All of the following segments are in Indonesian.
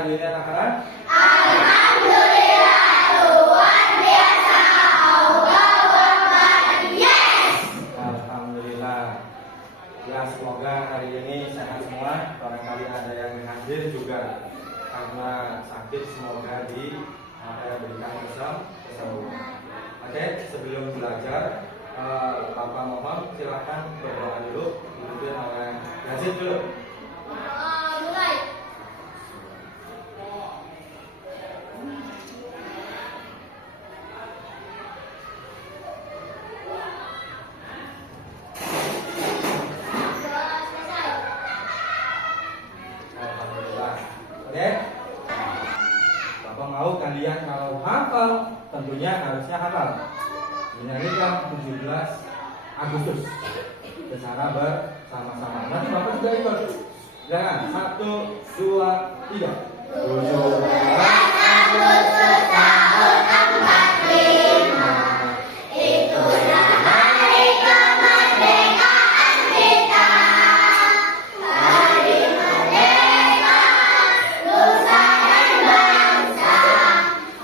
hari ini anak-anak? Alhamdulillah, luar biasa. Allahu Akbar. Yes. Alhamdulillah. Ya, semoga hari ini sehat semua. Barangkali ada yang hadir juga karena sakit, semoga diberikan kesembuhan. Oke, sebelum belajar, Bapak mohon silahkan berdoa dulu, dipimpin oleh Yazid dulu. Mulai. Alhamdulillah. Oke. Bapak mau kalian kalau hafal, tentunya harusnya hafal. Menyanyikan 17 Agustus secara bersama-sama. Nanti Bapak juga ikut. Jangan 1, 2, 3. 17 Agustus tahun 45. Itulah hari kemerdekaan kita. Hari merdeka, nusa dan bangsa.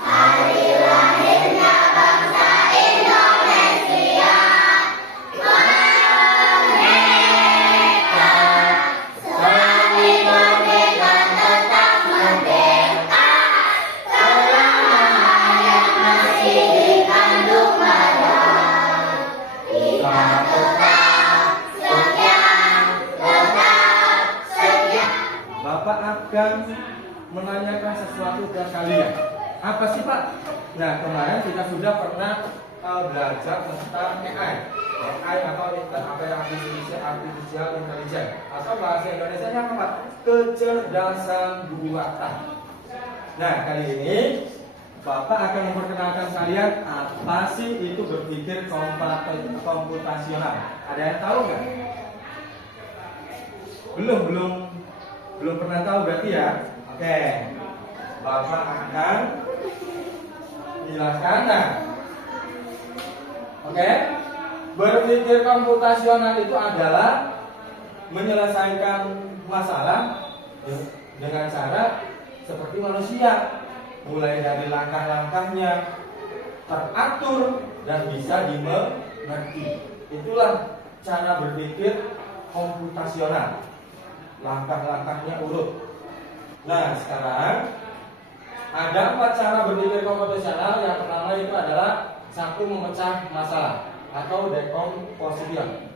Hari lahirnya bangsa Indonesia. Merdeka, selagi merdeka tetap merdeka. Selama hayat masih dikandung badan, kita tetap setia, tetap setia. Bapak akan menanyakan sesuatu ke kalian. Apa sih Pak? Nah, kemarin kita sudah pernah belajar tentang AI atau artificial intelligence, atau bahasa Indonesia apa Pak? Kecerdasan buatan. Nah, kali ini Bapak akan memperkenalkan kalian apa sih itu berpikir komputasional. Ada yang tahu nggak? Belum pernah tahu berarti ya. Oke, Bapak akan menjelaskan. Nah, oke, berpikir komputasional itu adalah menyelesaikan masalah dengan cara seperti manusia, mulai dari langkah-langkahnya teratur dan bisa dimengerti. Itulah cara berpikir komputasional. Langkah-langkahnya urut. Nah, sekarang ada 4 cara berpikir komputasional. Yang pertama itu adalah 1, memecah masalah atau decomposition.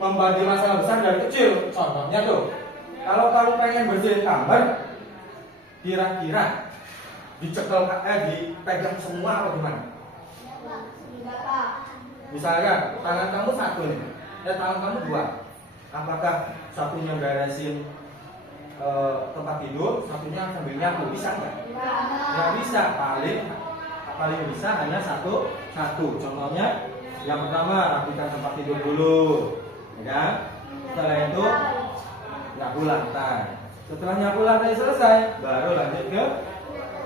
Membagi masalah besar dari kecil. Contohnya tuh, kalau kamu pengen bersihin kamar, kira-kira dipegang semua atau gimana? Misalkan tangan kamu 1 nih, tangan kamu 2. Apakah satunya beresin tempat tidur, satunya sambil nyapu, bisa nggak? Nggak bisa, paling bisa hanya satu. Contohnya, yang pertama rapikan tempat tidur dulu, ya kan? Setelah itu nyapu lantai. Setelah nyapu lantai selesai, baru lanjut ke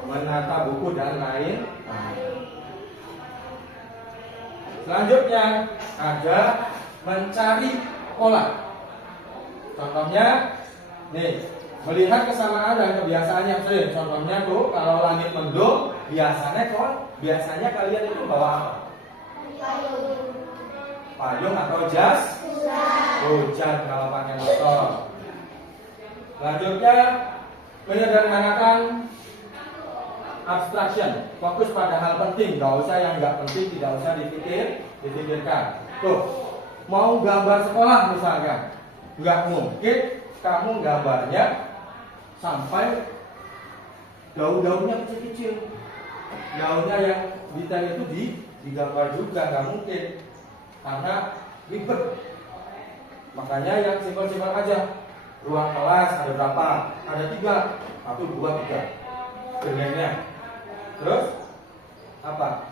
menata buku dan lain. Selanjutnya ada mencari pola. Contohnya, nih, melihat kesamaan dan kebiasaan yang sering. Contohnya tuh, kalau langit mendung, biasanya kalian itu bawa apa? Payung atau jas hujan kalau pakai motor. Selanjutnya, menyederhanakan abstraction, fokus pada hal penting, nggak usah yang nggak penting, tidak usah dipikirkan. Tuh, mau gambar sekolah misalkan, nggak mungkin kamu gambarnya sampai daun-daunnya kecil-kecil. Daunnya yang detail itu digambar juga nggak mungkin, karena ribet. Makanya yang simpel-simpel aja. Ruang kelas ada berapa? Ada 3, 1, 2, 3. Benarnya. Terus apa?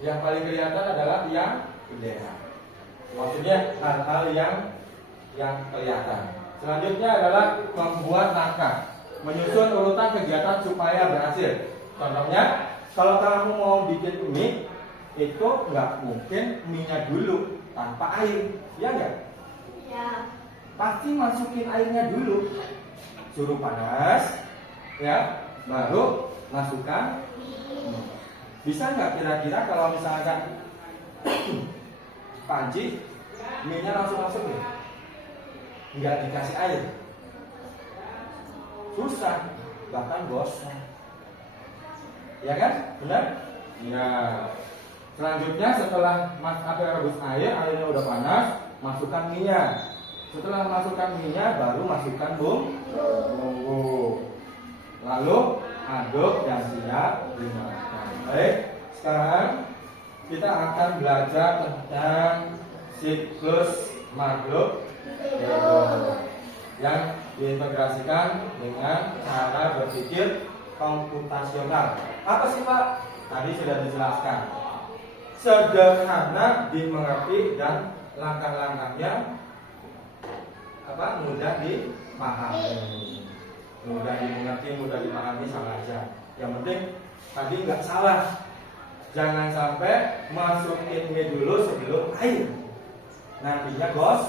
Yang paling kelihatan adalah yang bendera. Maksudnya hal-hal yang kelihatan. Selanjutnya adalah membuat naskah, menyusun urutan kegiatan supaya berhasil. Contohnya, kalau kamu mau bikin mie, itu nggak mungkin mie-nya dulu tanpa air, ya nggak? Ya. Pasti masukin airnya dulu, suruh panas, ya, baru masukkan. Bisa nggak kira-kira kalau misalkan panci mie-nya langsung masuk nih, nggak dikasih air, susah, bahkan bosan, ya kan? Benar? Ya. Selanjutnya setelah rebus air, airnya udah panas, masukkan mie-nya. Setelah masukkan mie-nya, baru masukkan bumbu. Lalu aduk dan siap dimakan. Baik, sekarang kita akan belajar tentang siklus makhluk hidup yang diintegrasikan dengan cara berpikir komputasional. Apa sih Pak? Tadi sudah dijelaskan. Sederhana dimengerti dan langkah-langkahnya mudah dipahami. Mudah dimengerti, mudah dipahami sama aja. Yang penting tadi nggak salah. Jangan sampai masukin mie dulu sebelum air. Nantinya gos.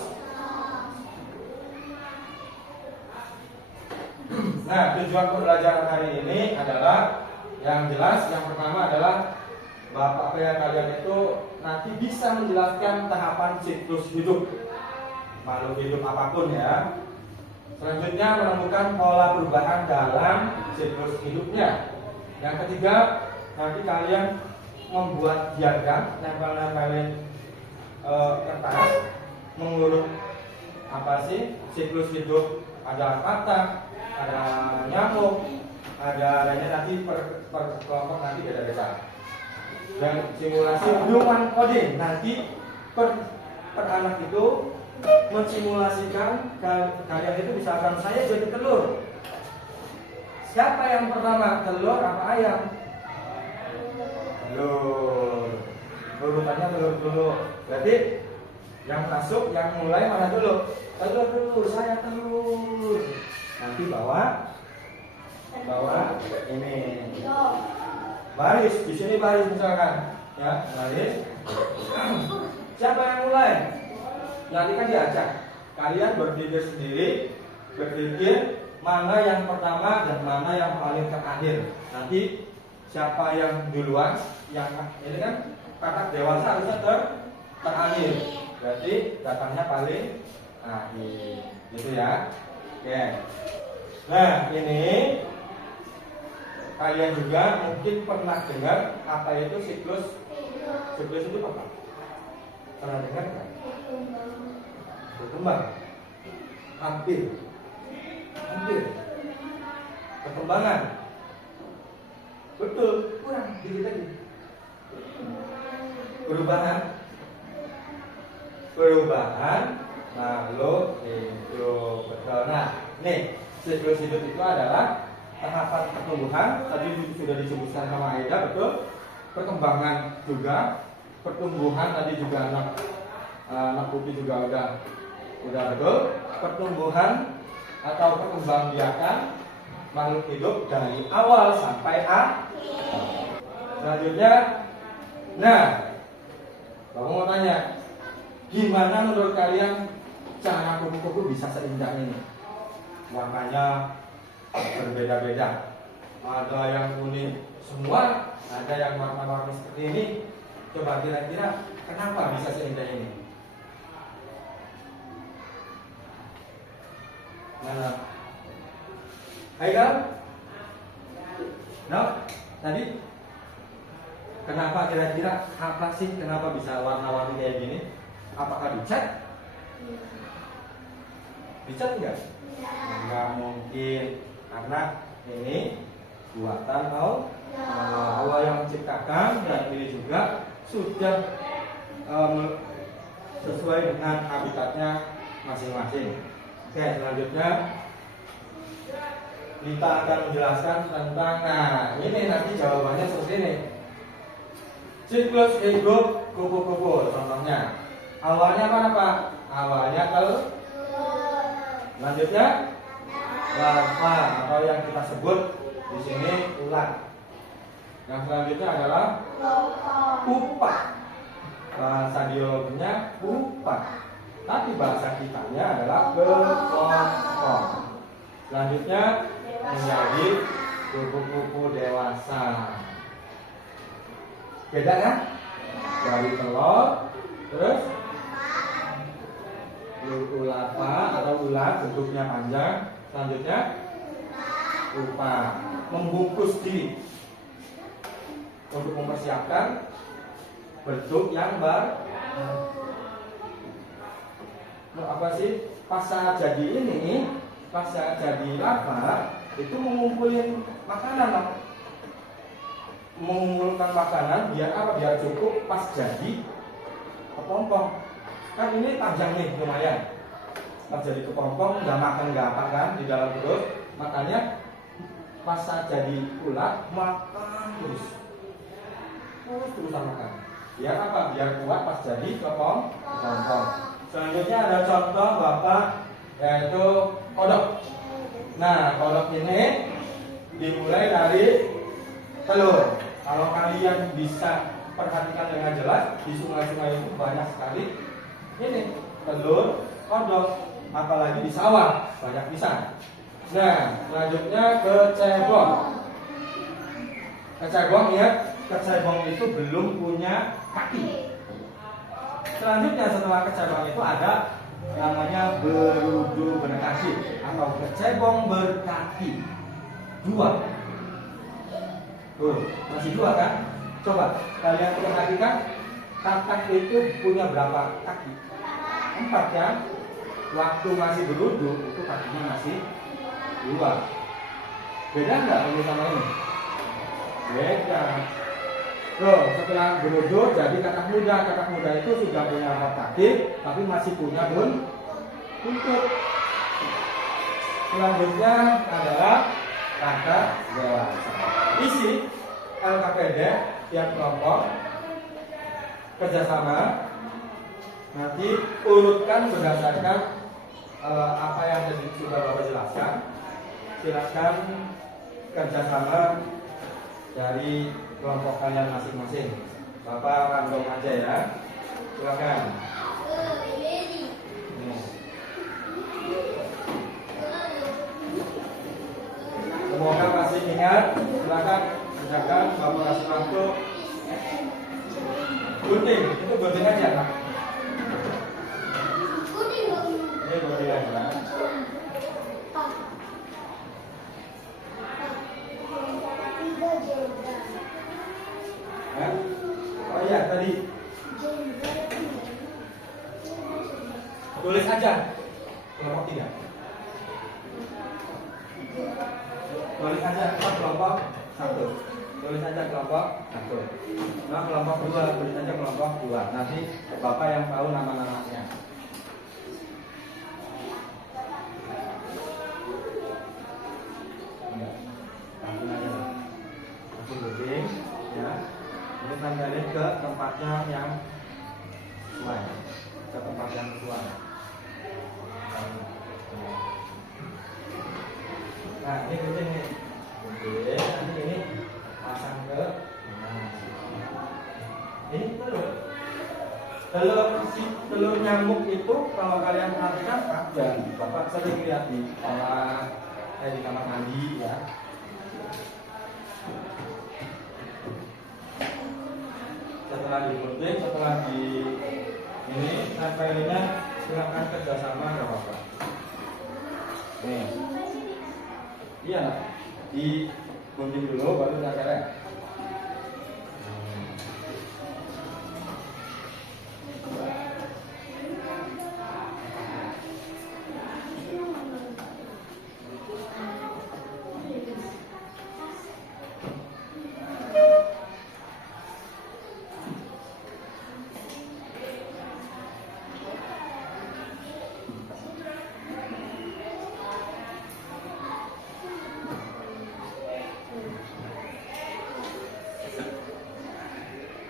Nah, tujuan pembelajaran hari ini adalah yang jelas. Yang pertama adalah Bapak kalian itu nanti bisa menjelaskan tahapan siklus hidup makhluk hidup apapun ya. Selanjutnya menemukan pola perubahan dalam siklus hidupnya. Yang ketiga, nanti kalian membuat diagram, nempel-nempelin kertas, mengurut apa sih siklus hidup. Ada patah, ada nyamuk, ada lainnya, nanti per kelompok nanti beda-beda. Dan simulasi human coding, nanti per anak itu mensimulasikan kalian itu, misalkan saya jadi telur. Siapa yang pertama, telur apa ayam? Telur. Urutannya telur dulu. Berarti yang masuk, yang mulai mana dulu? Telur dulu, saya telur. Nanti bawa ini. Baris, di sini baris misalkan, ya baris. Siapa yang mulai? Nanti kan diajak. Kalian berpikir sendiri, berpikir mana yang pertama dan mana yang paling terakhir. Nanti siapa yang duluan, yang ini kan kakak dewasa harusnya terakhir. Berarti datangnya paling akhir, gitu ya. Oke. Nah ini kalian juga mungkin pernah dengar apa itu siklus itu apa? Pernah dengar kan? Berkembang. Hampir. Perkembangan. Betul, kurang dikit lagi. Perubahan makhluk hidup. Betul. Nah, nih siklus hidup itu adalah tahapan pertumbuhan. Tadi sudah disebutkan sama Aida, betul. Perkembangan juga, pertumbuhan tadi juga anak putih juga udah betul. Pertumbuhan atau perkembangbiakan makhluk hidup dari awal sampai akhir. Selanjutnya, nah, Bapak mau tanya, gimana menurut kalian cara kupu-kupu bisa seindah ini? Warnanya berbeda-beda. Ada yang kuning semua, ada yang warna-warni seperti ini. Coba kira-kira kenapa bisa seindah ini? Mana? Haikal? No? Tadi? Kenapa kira-kira apa sih kenapa bisa warna-warni kayak gini? Apakah dicat? Dicat enggak? Enggak mungkin, karena ini buatan Allah yang menciptakan, dan ini juga sudah sesuai dengan habitatnya masing-masing. Oke, selanjutnya kita akan menjelaskan tentang, nah ini nanti jawabannya seperti ini. Siklus hidup kupu-kupu, contohnya awalnya mana Pak? Awalnya telur. Selanjutnya larva atau yang kita sebut di sini ulat. Yang selanjutnya adalah pupa. Bahasa biologinya pupa, tapi bahasa kitanya adalah kelompok. Selanjutnya menjadi kupu-kupu dewasa. Beda kan? Dari telur, terus ulapa atau ulat bentuknya panjang, selanjutnya pupa, membungkus diri untuk mempersiapkan bentuk yang apa sih? Pasca jadi ini, pasca jadi larva itu mengumpulin makanan, mengumpulkan makanan biar apa? Biar cukup pas jadi kepompong. Kan ini panjang nih lumayan. Pas jadi kepompong nggak makan nggak apa kan di dalam perut, makanya pasca jadi ulat makan terusan makan. Biar apa? Biar kuat pas jadi kepompong. Selanjutnya ada contoh Bapak yaitu kodok. Nah, kodok ini dimulai dari telur. Kalau kalian bisa perhatikan dengan jelas, di sungai-sungai itu banyak sekali ini telur kodok, apalagi di sawah banyak pisan. Nah, selanjutnya kecebong. Kecebong, lihat, kecebong itu belum punya kaki. Selanjutnya setelah kecebong itu ada namanya berudu berkaki atau kecebong berkaki dua. Tuh, masih dua kan? Coba kalian perhatikan, kakak itu punya berapa kaki? 4 kan? Waktu masih berudu itu kakinya masih 2. Beda nggak ini sama ini? Beda. Loh, setelah berudu jadi kakak muda. Kakak muda itu sudah punya 4 kaki, tapi masih punya buntut. Selanjutnya adalah kakak dewasa. Isi LKPD tiap kelompok kerjasama. Nanti urutkan berdasarkan apa yang tadi sudah Bapak jelaskan. Silakan kerjasama dari kelompok kalian masing-masing. Bapak random aja ya. Silakan. Semoga masih ingat. Silakan kerjakan. Bapak kasih waktu. Gunting, itu gunting aja Pak. Ini gunting aja. Oh iya tadi tulis aja kelompok 3. Tulis aja kelompok 1. Tulis aja kelompok 1. Nah kelompok 2 tulis aja kelompok 2. Nanti Bapak yang tahu nama-namanya. Langsung aja. Langsung gunting ya. Ini tempelin ke tempatnya yang sesuai, ke tempat yang sesuai. Nah ini gunting nih, gunting. Nanti ini pasang ke. Ini telur nyamuk itu kalau kalian perhatikan ada. Bapak sering lihat di di kamar mandi ya. Setelah digunting, setelah ini tempelinnya silakan kerjasama nggak apa-apa. Nih, iya, digunting dulu baru ditempelin.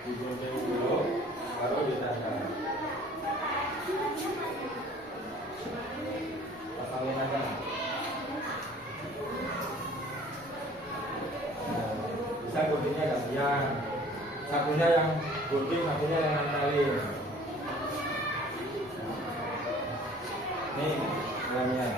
Digunting dulu baru ditempel. Pasangin aja. Bisa guntingnya gantian. Satunya yang gunting, satunya yang nempelin. Nih, remnya.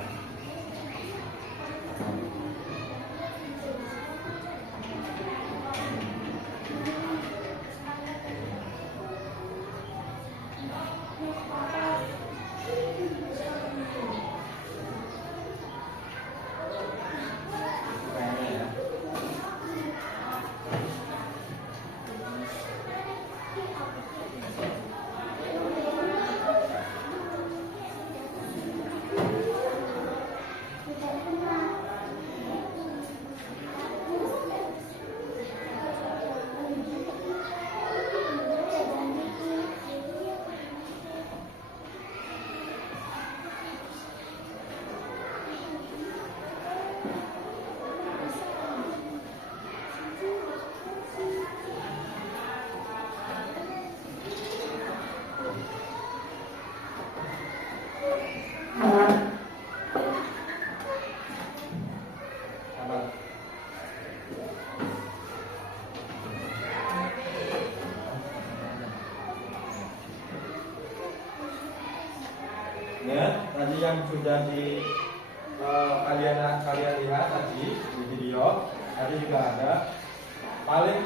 yang sudah kalian lihat tadi di video, tadi juga ada paling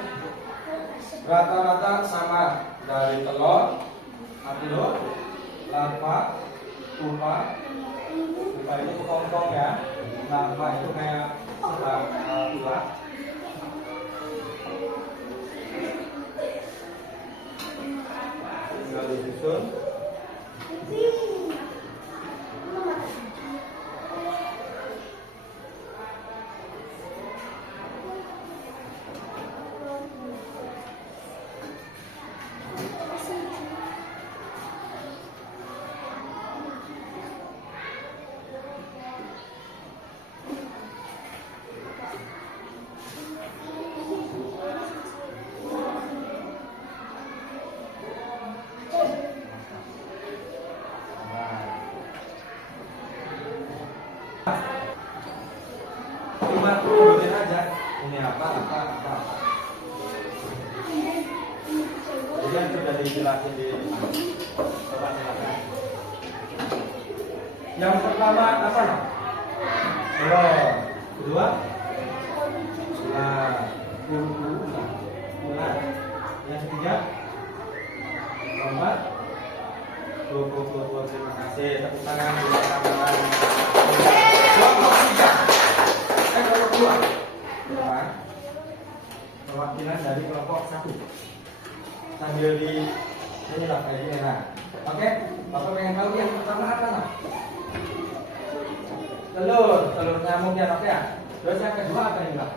rata-rata sama dari telur, larva, pupa itu kepompong ya, larva itu kayak ulat. Tinggal disusun. Cuma sebutin aja ini apa. Jadi yang sudah dijelasin di coba silakan. Yang pertama apa? Telur. Kedua, ulat. Yang ketiga, keempat, terima kasih. Tepuk tangan buat kawan-kawan. Kelompok tiga. Kelompok dua. Perwakilan dari kelompok satu. Sambil di ini lah kayak gini nah. Oke, Bapak pengen tahu yang pertama apa nah? Telur nyamuk ya Pak ya. Terus yang kedua apa nih Pak?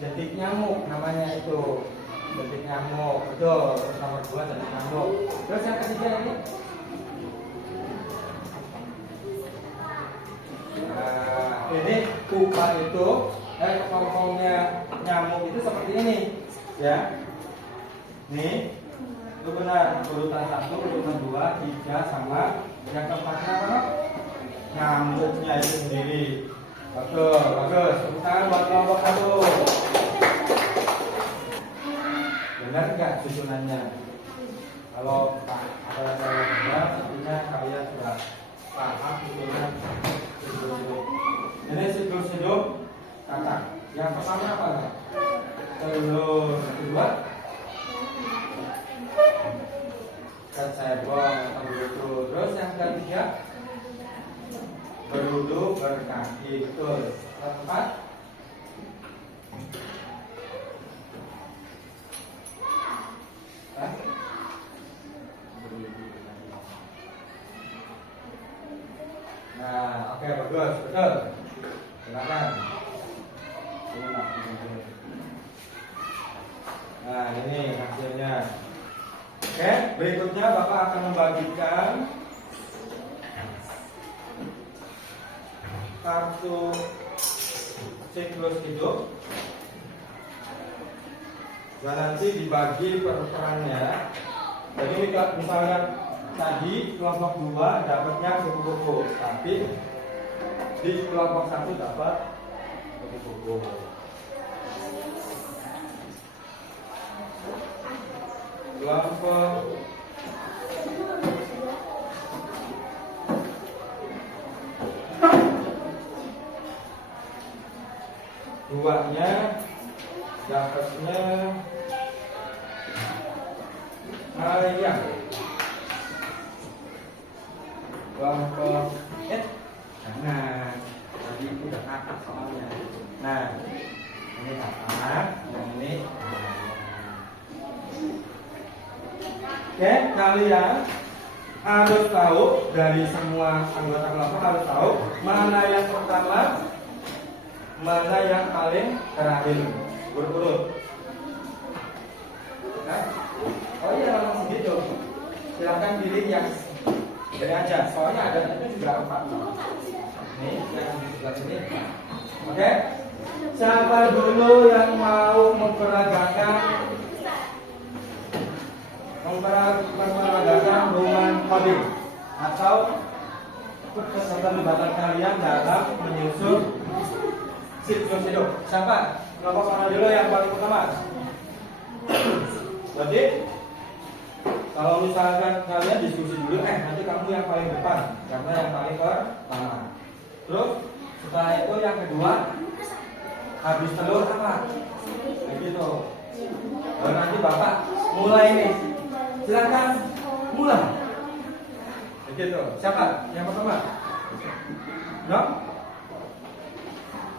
Jentik nyamuk namanya itu. Jentik nyamuk, betul. Terus nomor 2 jentik nyamuk. Terus yang ketiga ini? Nah, ini pupa itu, kepompongnya nyamuk itu seperti ini, ya. Nih, itu benar. Urutan 1, urutan 2, 3 sama yang keempatnya apa? Nyamuknya itu sendiri. Bagus. Tepuk tangan buat kelompok 1. Benar nggak susunannya? Kalau ada salah benar, artinya kalian sudah paham susunan siklus hidup. Ini siklus hidup kakak. Yang pertama apa? Telur. Kedua, kecebong atau begitu. Terus yang ketiga, beruduk berkaki. Betul. Yang keempat, nah, oke, bagus, betul. Silakan. Nah, ini hasilnya. Oke, berikutnya Bapak akan membagikan kartu siklus hidup. Dan nanti dibagi per perannya. Jadi misalnya tadi kelompok 2 dapatnya kupu-kupu, tapi di kelompok 1 dapat kupu-kupu. Kelompok duanya dapatnya ayam. Kelompok jangan, tadi itu udah kakak soalnya. Nah, ini kakak, yang ini. Oke, kalian harus tahu dari semua anggota kelompok harus tahu mana yang pertama, mana yang paling terakhir, berurut. Nah, oh iya langsung gitu. Silakan pilih yang ini aja. Soalnya ada itu juga 4. Nih, yang di sebelah sini. Oke. Siapa dulu yang mau memperagakan ruang coding atau keterlibatan kalian dalam menyusun siklus hidup? Siapa? Kelompok mana dulu yang paling pertama? Berarti Kalau misalkan kalian diskusi dulu, nanti kamu yang paling depan karena yang paling pertama. Terus setelah itu yang kedua, habis telur apa? Begitu. Lalu nanti bapak mulai nih. Silakan mulai. Begitu. Siapa? Yang pertama? No?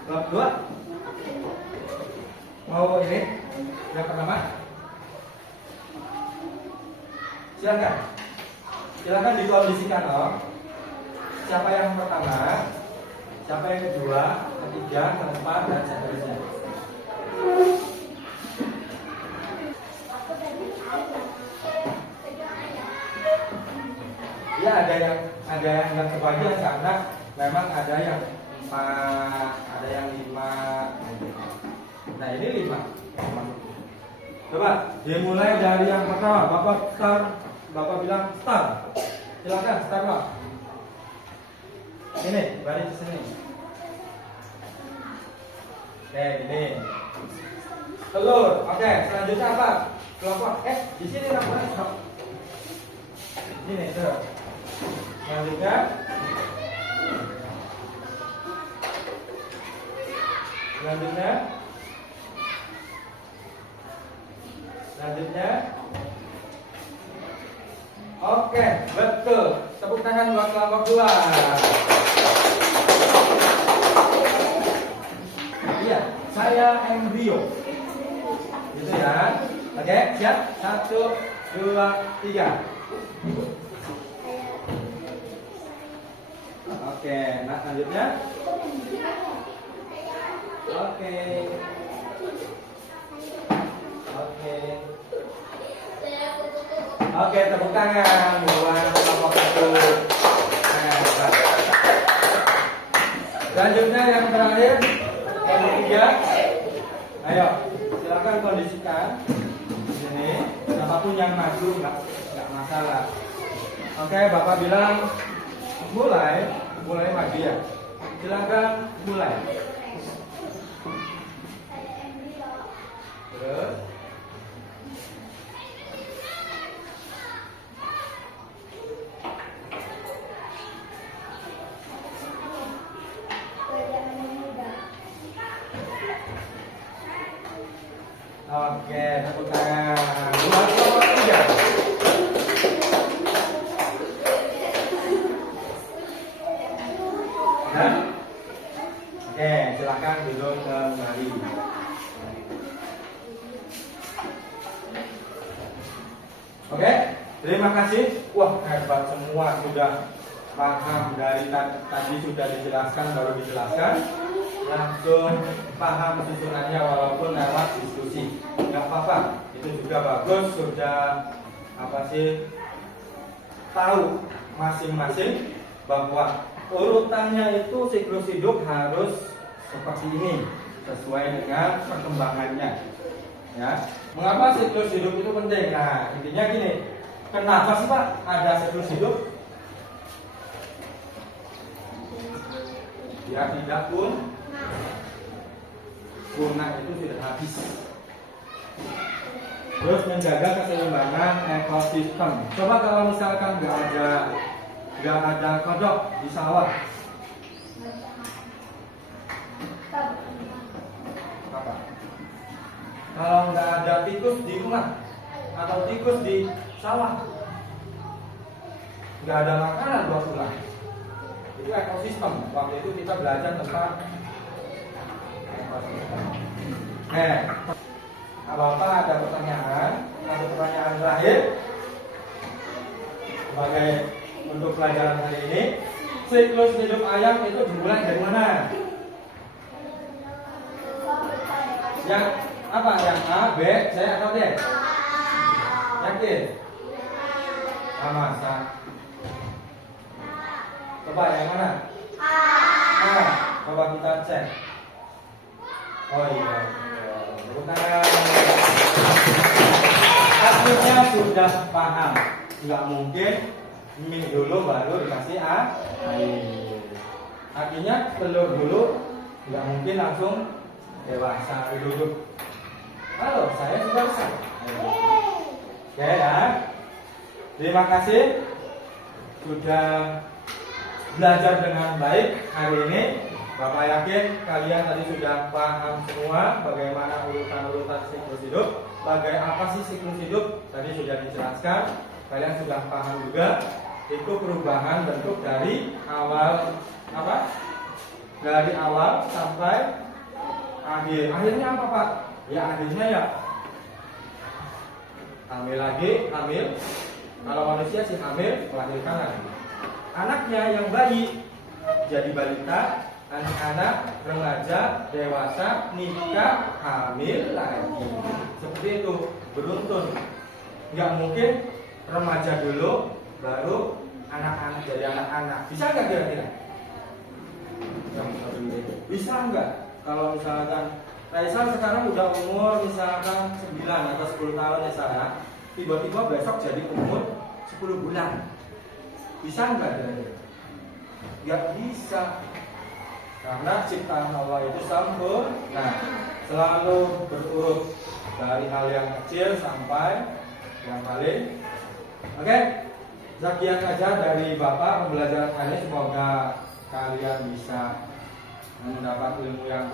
Yang kedua? Mau ini? Yang pertama? Silakan. Silakan dikondisikan loh. Siapa yang pertama? Siapa yang kedua? Ketiga, keempat, dan seterusnya. Ya ada yang nggak kebagian karena memang ada yang 4, ada yang 5. Nah ini 5. Coba dimulai dari yang pertama. Bapak bilang start. Silakan start Pak. Ini baris di sini. Oke ini. Telur. Oke selanjutnya apa? Kelompok. Di sini namanya. Ini tuh. Selanjutnya oke, betul. Tepuk tangan buat kelompok 2. Iya, saya embrio. Gitu ya. Oke, siap? 1, 2, 3. Oke, nah selanjutnya. Oke. Oke, tepuk tangan buat kelompok 1. Nah, selanjutnya yang terakhir, kelompok 3. Ayo, silakan kondisikan di sini. Siapapun yang maju nggak masalah. Oke, Bapak bilang mulai maju ya. Silakan mulai. Terus. Oke, tepuk tangan. Buat kelompok 3. Nah, oke, silakan duduk kembali. Oke, terima kasih. Wah, hebat semua sudah paham dari tadi sudah dijelaskan, baru dijelaskan. Langsung paham susunannya walaupun lewat diskusi. Nggak apa-apa, itu juga bagus. Sudah tahu masing-masing bahwa urutannya itu siklus hidup harus seperti ini sesuai dengan perkembangannya. Ya, mengapa siklus hidup itu penting? Nah, intinya gini. Kenapa sih Pak ada siklus hidup? Ya tidak punah itu sudah habis. Terus menjaga keseimbangan ekosistem. Coba kalau misalkan nggak ada kodok di sawah, apa? Kalau nggak ada tikus di rumah atau tikus di sawah, nggak ada makanan buat ular. Itu ekosistem. Waktu itu kita belajar tentang ekosistem. Bapak ada pertanyaan? Satu pertanyaan terakhir sebagai untuk pelajaran hari ini. Siklus hidup ayam itu dimulai dari mana? Yang apa? Yang A, B, C atau D? Yakin? Masa? Coba yang mana? A. Coba kita cek. Oh iya. Tepuk tangan. Akhirnya sudah paham. Nggak mungkin mie dulu baru dikasih air. Artinya telur dulu nggak mungkin langsung dewasa duduk. Halo, saya sudah besar. Oke ya. Terima kasih sudah belajar dengan baik hari ini. Bapak yakin kalian tadi sudah paham semua bagaimana urutan-urutan siklus hidup. Apa sih siklus hidup? Tadi sudah dijelaskan. Kalian sudah paham juga. Itu perubahan bentuk dari awal Dari awal sampai akhir. Akhirnya apa, Pak? Ya akhirnya ya hamil lagi, hamil. Kalau manusia sih hamil, melahirkan lagi. Anaknya yang bayi jadi balita, anak-anak, remaja, dewasa, nikah, hamil lagi. Seperti itu, beruntun. Nggak mungkin remaja dulu, baru anak-anak jadi anak-anak. Bisa nggak kira-kira? Bisa nggak? Kalau misalkan Raisa sekarang udah umur misalkan 9 atau 10 tahun ya saya, tiba-tiba besok jadi umur 10 bulan. Bisa nggak kira-kira? Nggak bisa. Karena ciptaan Allah itu sempurna, selalu berurut dari hal yang kecil sampai yang paling. Oke, sekian saja dari Bapak pembelajaran kali ini. Semoga kalian bisa mendapat ilmu yang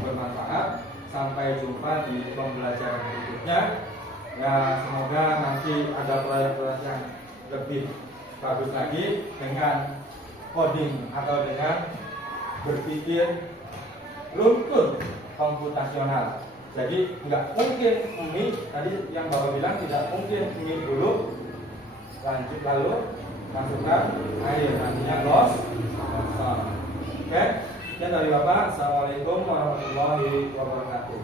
bermanfaat. Sampai jumpa di pembelajaran berikutnya. Ya, semoga nanti ada proyek-proyek yang lebih bagus lagi dengan coding atau dengan berpikir runtun komputasional. Jadi nggak mungkin tadi yang Bapak bilang tidak mungkin dulu lanjut lalu masukkan air, nantinya loss. Oke, sekian dari Bapak. Assalamualaikum warahmatullahi wabarakatuh.